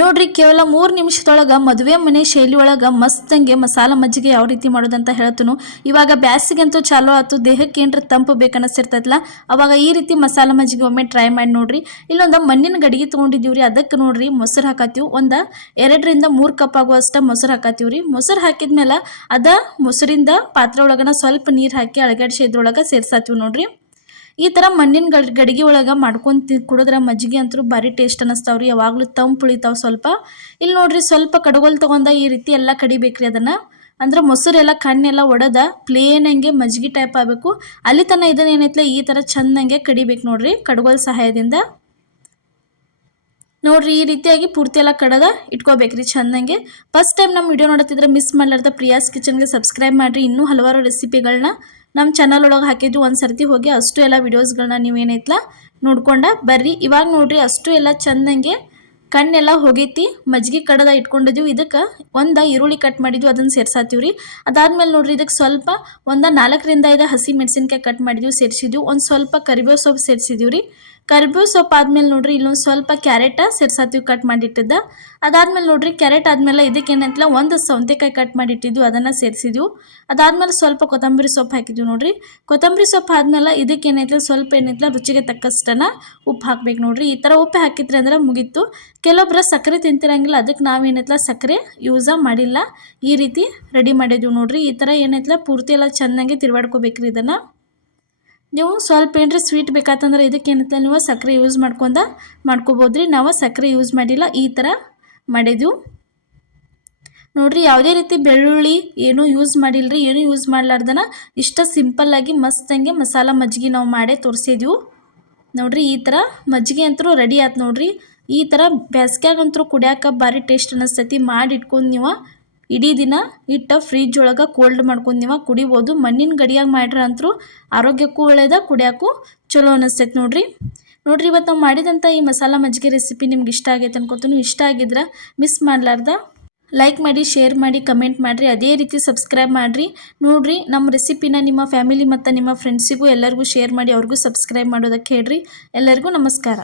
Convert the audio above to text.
ನೋಡ್ರಿ ಕೇವಲ 3 ನಿಮಿಷದೊಳಗೆ ಮದುವೆ ಮನೆ ಶೈಲಿ ಒಳಗೆ ಮಸ್ತಂಗೆ ಮಸಾಲ ಮಜ್ಜಿಗೆ ಯಾವ ರೀತಿ ಮಾಡೋದಂತ ಹೇಳ್ತನು. ಇವಾಗ ಬ್ಯಾಸಿಗಂತೂ ಚಾಲೂ ಆಯ್ತು, ದೇಹಕ್ಕೆ ಏನ್ರ ತಂಪು ಬೇಕನ್ನಿಸ್ತಿರ್ತೈತಲ್ಲ, ಅವಾಗ ಈ ರೀತಿ ಮಸಾಲ ಮಜ್ಜಿಗೆ ಒಮ್ಮೆ ಟ್ರೈ ಮಾಡಿ ನೋಡ್ರಿ. ಇಲ್ಲೊಂದು ಮಣ್ಣಿನ ಗಡಿಗೆ ತೊಗೊಂಡಿದ್ದೀವ್ರಿ, ಅದಕ್ಕೆ ನೋಡ್ರಿ ಮೊಸರು ಹಾಕತ್ತೀವಿ. ಒಂದು 2 ರಿಂದ 3 ಕಪ್ ಆಗುವಷ್ಟು ಮೊಸರು ಹಾಕತ್ತೀವ್ರಿ. ಮೊಸರು ಹಾಕಿದ್ಮೇಲೆ ಮೊಸರಿಂದ ಪಾತ್ರೆ ಒಳಗನ ಸ್ವಲ್ಪ ನೀರು ಹಾಕಿ ಅಳಗಡಿಸಿ ಇದ್ರೊಳಗೆ ಸೇರ್ಸಾತೀವಿ ನೋಡ್ರಿ. ಈ ಥರ ಮಣ್ಣಿನ ಗಡಿಗೆ ಒಳಗೆ ಮಾಡ್ಕೊಂಡು ಕುಡಿದ್ರೆ ಮಜ್ಜಿಗೆ ಅಂತೂ ಭಾರಿ ಟೇಸ್ಟ್ ಅನ್ನಿಸ್ತಾವ್ರಿ. ಯಾವಾಗಲೂ ತಂಪು ಉಳಿತಾವೆ ಸ್ವಲ್ಪ. ಇಲ್ಲಿ ನೋಡ್ರಿ ಸ್ವಲ್ಪ ಕಡಗೋಲ್ ತೊಗೊಂಡ ಈ ರೀತಿ ಎಲ್ಲ ಕಡಿಬೇಕ್ರಿ ಅದನ್ನು. ಅಂದ್ರೆ ಮೊಸರೆಲ್ಲ ಕಣ್ಣೆಲ್ಲ ಒಡೆದ ಪ್ಲೇನಂಗೆ ಮಜ್ಜಿಗೆ ಟೈಪ್ ಆಗಬೇಕು. ಅಲ್ಲಿ ತನಕ ಇದನ್ನ ಏನೈತ್ಲೆ ಈ ಥರ ಚೆಂದಂಗೆ ಕಡಿಬೇಕು ನೋಡ್ರಿ ಕಡಗೋಲ್ ಸಹಾಯದಿಂದ. ನೋಡ್ರಿ ಈ ರೀತಿಯಾಗಿ ಪೂರ್ತಿ ಎಲ್ಲ ಕಡದ ಇಟ್ಕೋಬೇಕ್ರಿ ಚೆಂದಂಗೆ. ಫಸ್ಟ್ ಟೈಮ್ ನಮ್ಮ ವಿಡಿಯೋ ನೋಡ್ತಿದ್ರೆ ಮಿಸ್ ಮಾಡಲಾರ್ದ ಪ್ರಿಯಾಸ್ ಕಿಚನ್ಗೆ ಸಬ್ಸ್ಕ್ರೈಬ್ ಮಾಡಿರಿ. ಇನ್ನೂ ಹಲವಾರು ರೆಸಿಪಿಗಳನ್ನ ನಮ್ಮ ಚಾನಲ್ ಒಳಗೆ ಹಾಕಿದ್ದು, ಒಂದು ಸರ್ತಿ ಹೋಗಿ ಅಷ್ಟು ಎಲ್ಲ ವಿಡಿಯೋಸ್ಗಳನ್ನ ನೀವೇನೈತ್ಲ ನೋಡ್ಕೊಂಡ ಬರ್ರಿ. ಇವಾಗ ನೋಡ್ರಿ ಅಷ್ಟು ಎಲ್ಲ ಚೆಂದಂಗೆ ಕಣ್ಣೆಲ್ಲ ಹೋಗೈತಿ, ಮಜ್ಜಿಗೆ ಕಡದ ಇಟ್ಕೊಂಡಿದ್ದೀವಿ. ಇದಕ್ಕೆ ಒಂದು ಈರುಳ್ಳಿ ಕಟ್ ಮಾಡಿದ್ವಿ, ಅದನ್ನು ಸೇರ್ಸಾತೀವ್ರಿ. ಅದಾದ್ಮೇಲೆ ನೋಡ್ರಿ ಇದಕ್ಕೆ ಸ್ವಲ್ಪ ಒಂದು 4 ರಿಂದ 5 ಹಸಿ ಮೆಣಸಿನ್ಕಾಯಿ ಕಟ್ ಮಾಡಿದ್ವಿ ಸೇರಿಸಿದ್ವಿ. ಒಂದು ಸ್ವಲ್ಪ ಕರಿಬೇವು ಸೊಪ್ಪು ಸೇರಿಸಿದೀವ್ರಿ. ಕರಿಬೇವು ಸೊಪ್ಪು ಆದ್ಮೇಲೆ ನೋಡ್ರಿ ಇಲ್ಲೊಂದು ಸ್ವಲ್ಪ ಕ್ಯಾರೆಟ್ ಸೇರ್ಸಾತೀವಿ ಕಟ್ ಮಾಡಿಟ್ಟಿದ್ದ. ಅದಾದ್ಮೇಲೆ ನೋಡ್ರಿ ಕ್ಯಾರೆಟ್ ಆದ್ಮೇಲೆ ಇದಕ್ಕೆ ಏನಂತಲ್ಲ ಒಂದು ಸೌತೆಕಾಯಿ ಕಟ್ ಮಾಡಿಟ್ಟಿದ್ವಿ, ಅದನ್ನು ಸೇರಿಸಿದ್ವಿ. ಅದಾದ್ಮೇಲೆ ಸ್ವಲ್ಪ ಕೊತ್ತಂಬರಿ ಸೊಪ್ಪು ಹಾಕಿದ್ವಿ ನೋಡ್ರಿ. ಕೊತ್ತಂಬರಿ ಸೊಪ್ಪು ಆದ್ಮೇಲೆ ಇದಕ್ಕೆ ಏನೈತಲ್ಲ ಸ್ವಲ್ಪ ಏನೈತಲ್ಲ ರುಚಿಗೆ ತಕ್ಕಷ್ಟನ ಉಪ್ಪು ಹಾಕ್ಬೇಕು ನೋಡ್ರಿ. ಈ ಥರ ಉಪ್ಪು ಹಾಕಿದ್ರೆ ಅಂದ್ರೆ ಮುಗೀತು. ಕೆಲವೊಬ್ಬರ ಸಕ್ಕರೆ ತಿಂತಿರಂಗಿಲ್ಲ, ಅದಕ್ಕೆ ನಾವೇನೈತಲ್ಲ ಸಕ್ಕರೆ ಯೂಸ ಮಾಡಿಲ್ಲ. ಈ ರೀತಿ ರೆಡಿ ಮಾಡಿದ್ವಿ ನೋಡ್ರಿ. ಈ ಥರ ಏನೈತಲ್ಲ ಪೂರ್ತಿ ಎಲ್ಲ ಚೆನ್ನಾಗಿ ತಿರುವಾಡ್ಕೋಬೇಕ್ರಿ ಇದನ್ನು. ನೀವು ಸ್ವಲ್ಪ ಏನ್ರಿ ಸ್ವೀಟ್ ಬೇಕಾತಂದ್ರೆ ಇದಕ್ಕೆ ಏನೈತಲ್ಲ ನೀವು ಸಕ್ಕರೆ ಯೂಸ್ ಮಾಡ್ಕೋಬೋದ್ರಿ. ನಾವು ಸಕ್ಕರೆ ಯೂಸ್ ಮಾಡಿಲ್ಲ, ಈ ಥರ ಮಾಡಿದ್ವಿ ನೋಡ್ರಿ. ಯಾವುದೇ ರೀತಿ ಬೆಳ್ಳುಳ್ಳಿ ಏನೂ ಯೂಸ್ ಮಾಡಿಲ್ರಿ, ಏನೂ ಯೂಸ್ ಮಾಡ್ಲಾರ್ದನ ಇಷ್ಟ ಸಿಂಪಲ್ಲಾಗಿ ಮಸ್ತಂಗೆ ಮಸಾಲ ಮಜ್ಜಿಗೆ ನಾವು ಮಾಡೇ ತೋರಿಸಿದ್ವಿ ನೋಡ್ರಿ. ಈ ಥರ ಮಜ್ಜಿಗೆ ಅಂತೂ ರೆಡಿ ಆಯ್ತು ನೋಡ್ರಿ. ಈ ಥರ ಬೇಸಿಗೆಗಂತೂ ಕುಡಿಯೋಕೆ ಭಾರಿ ಟೇಸ್ಟ್ ಅನ್ನಿಸ್ತೈತಿ. ಮಾಡಿ ಇಟ್ಕೊಂಡು ನೀವು ಇಡೀ ದಿನ ಇಟ್ಟು ಫ್ರಿಜ್ ಒಳಗೆ ಕೋಲ್ಡ್ ಮಾಡ್ಕೊಂಡು ನೀವು ಕುಡಿಬೋದು. ಮಣ್ಣಿನ ಗಡಿಯಾಗಿ ಮಾಡ್ರೆ ಅಂತೂ ಆರೋಗ್ಯಕ್ಕೂ ಒಳ್ಳೇದ, ಕುಡಿಯೋಕ್ಕೂ ಚಲೋ ಅನ್ನಿಸ್ತೈತೆ ನೋಡ್ರಿ. ಇವತ್ತು ನಾವು ಮಾಡಿದಂಥ ಈ ಮಸಾಲ ಮಜ್ಜಿಗೆ ರೆಸಿಪಿ ನಿಮ್ಗೆ ಇಷ್ಟ ಆಗೈತೆ ಅನ್ಕೋತೀನಿ. ಇಷ್ಟ ಆಗಿದ್ರೆ ಮಿಸ್ ಮಾಡಲಾರ್ದ ಲೈಕ್ ಮಾಡಿ, ಶೇರ್ ಮಾಡಿ, ಕಮೆಂಟ್ ಮಾಡಿರಿ. ಅದೇ ರೀತಿ ಸಬ್ಸ್ಕ್ರೈಬ್ ಮಾಡಿರಿ ನೋಡ್ರಿ. ನಮ್ಮ ರೆಸಿಪಿನ ನಿಮ್ಮ ಫ್ಯಾಮಿಲಿ ಮತ್ತು ನಿಮ್ಮ ಫ್ರೆಂಡ್ಸಿಗೂ ಎಲ್ಲರಿಗೂ ಶೇರ್ ಮಾಡಿ, ಅವ್ರಿಗೂ ಸಬ್ಸ್ಕ್ರೈಬ್ ಮಾಡೋದಕ್ಕೆ ಹೇಳ್ರಿ. ಎಲ್ಲರಿಗೂ ನಮಸ್ಕಾರ.